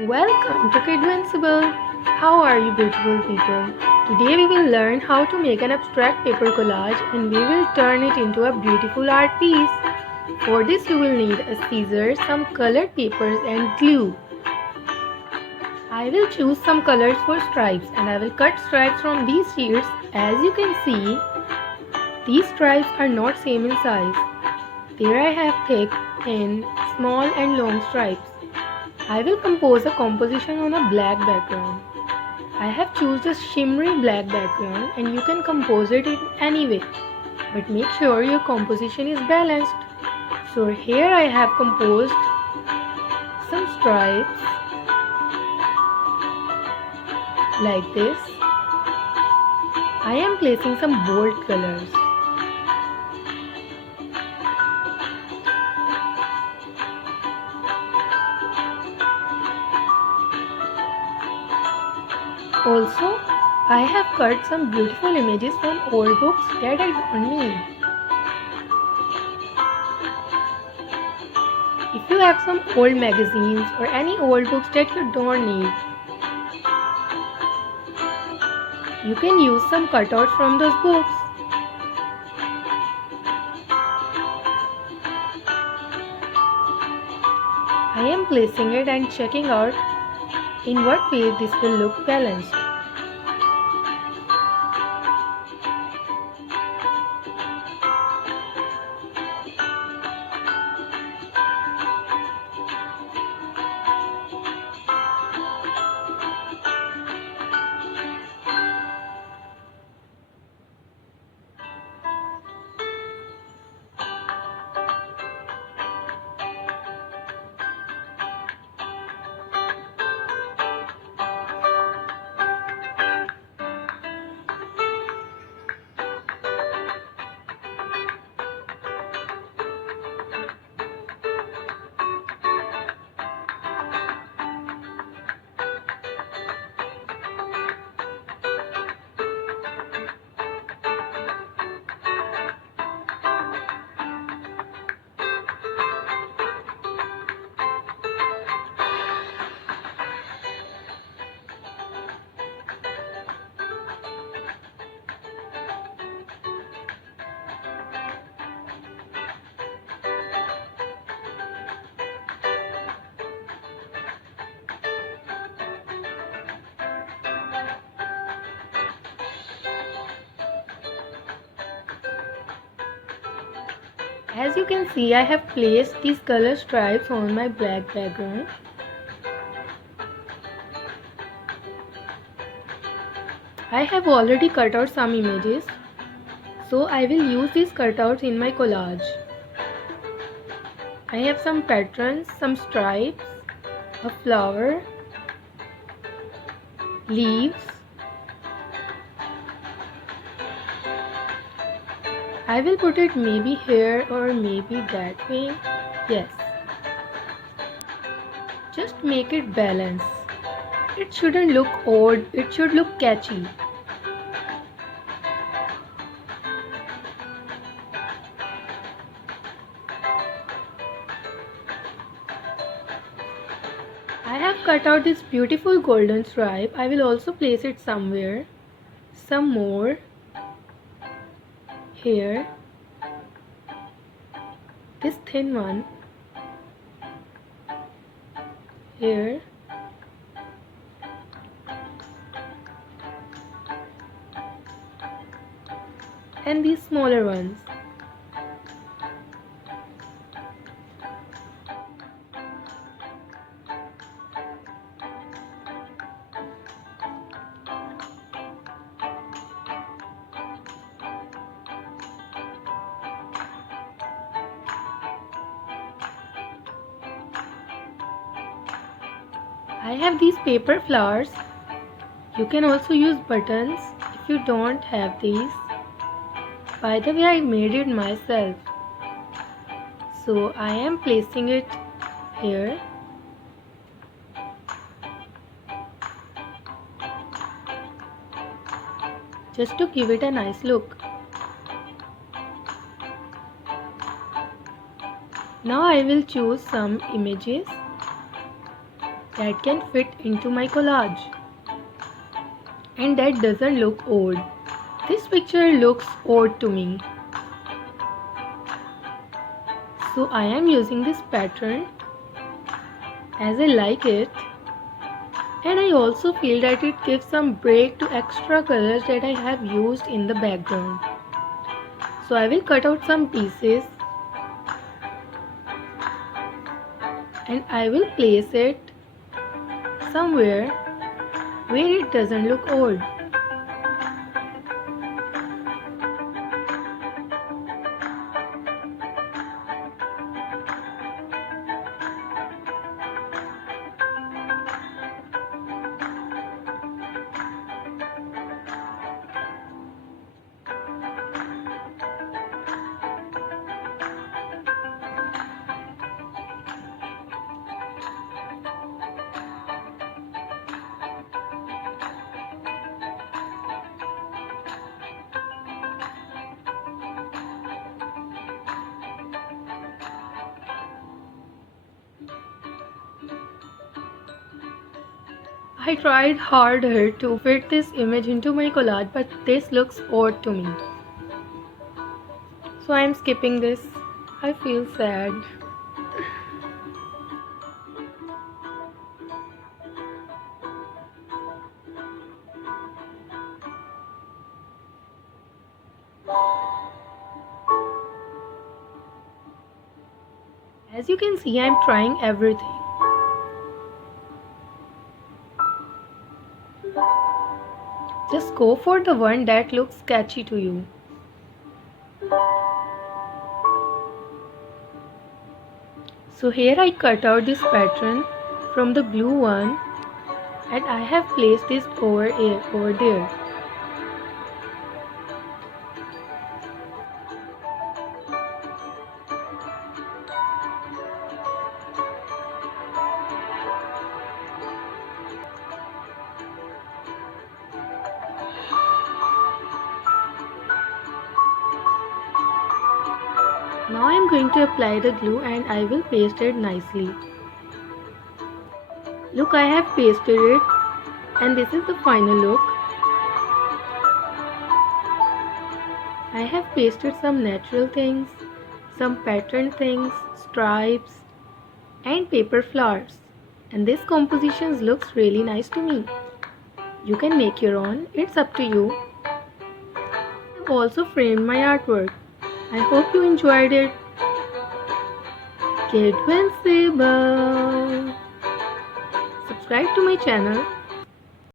Welcome to Kidvinsible. How are you, beautiful people? Today we will learn how to make an abstract paper collage and we will turn it into a beautiful art piece. For this you will need a scissors, some colored papers and glue. I will choose some colors for stripes and I will cut stripes from these sheets. As you can see, these stripes are not same in size. There I have thick, thin, small and long stripes. I will compose a composition on a black background. I have chosen a shimmery black background and you can compose it in any way. But make sure your composition is balanced. So here I have composed some stripes like this. I am placing some bold colors. Also, I have cut some beautiful images from old books that I don't need. If you have some old magazines or any old books that you don't need, you can use some cutouts from those books. I am placing it and checking out in what way this will look balanced. As you can see, I have placed these color stripes on my black background. I have already cut out some images, so I will use these cutouts in my collage. I have some patterns, some stripes, a flower, leaves. I will put it maybe here or maybe that way. Yes. Just make it balanced. It shouldn't look odd, it should look catchy. I have cut out this beautiful golden stripe. I will also place it somewhere. Some more here. This thin one here. And these smaller ones. I have these paper flowers. You can also use buttons if you don't have these. By the way, I made it myself. So I am placing it here. Just to give it a nice look. Now I will choose some images that can fit into my collage and that doesn't look old. This picture looks odd to me. So I am using this pattern as I like it, and I also feel that it gives some break to extra colors that I have used in the background. So I will cut out some pieces and I will place it somewhere where it doesn't look old. I tried harder to fit this image into my collage, but this looks odd to me. So I am skipping this. I feel sad. As you can see, I am trying everything. Just go for the one that looks sketchy to you. So here I cut out this pattern from the blue one and I have placed this over there. Now I am going to apply the glue and I will paste it nicely. Look, I have pasted it and this is the final look. I have pasted some natural things, some pattern things, stripes and paper flowers, and this composition looks really nice to me. You can make your own, it's up to you. I've also framed my artwork. I hope you enjoyed it. Kidvinsible. Subscribe to my channel